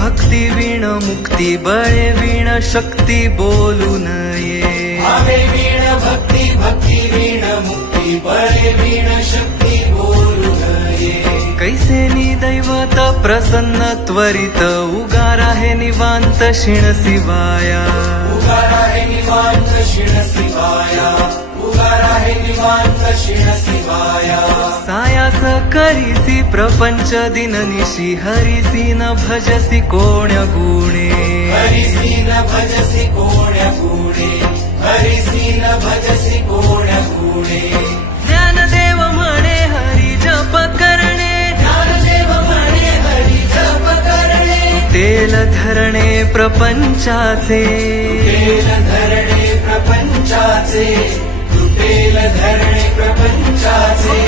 भक्ती वीण मुक्ती बळे वीण शक्ती बोलू नये भावे वीण भक्ती भक्ती वीण मुक्ती बळे वीण शक्ती बोलू नये कैसे दैवत प्रसन्न त्वरित उगार आहे निवांत शिण शिवाया उगार आहे निवांत शिण शिवाया उगार आहे निवांत शिण शिवाया सायास करीसी प्रपंच दिननिशी हरिसी न भजसी कोण्य गुणे हरिसी न भजसी कोण्या गुणे हरिसी न भजसी कोण्या गुणे ज्ञानदेव म्हणे हरी जप करणे ज्ञानदेव म्हणे हरी जप करणे तेल धरणे प्रपंचाचे तेल धरणे प्रपंचाचे तुटेल धरणे प्रपंचाचे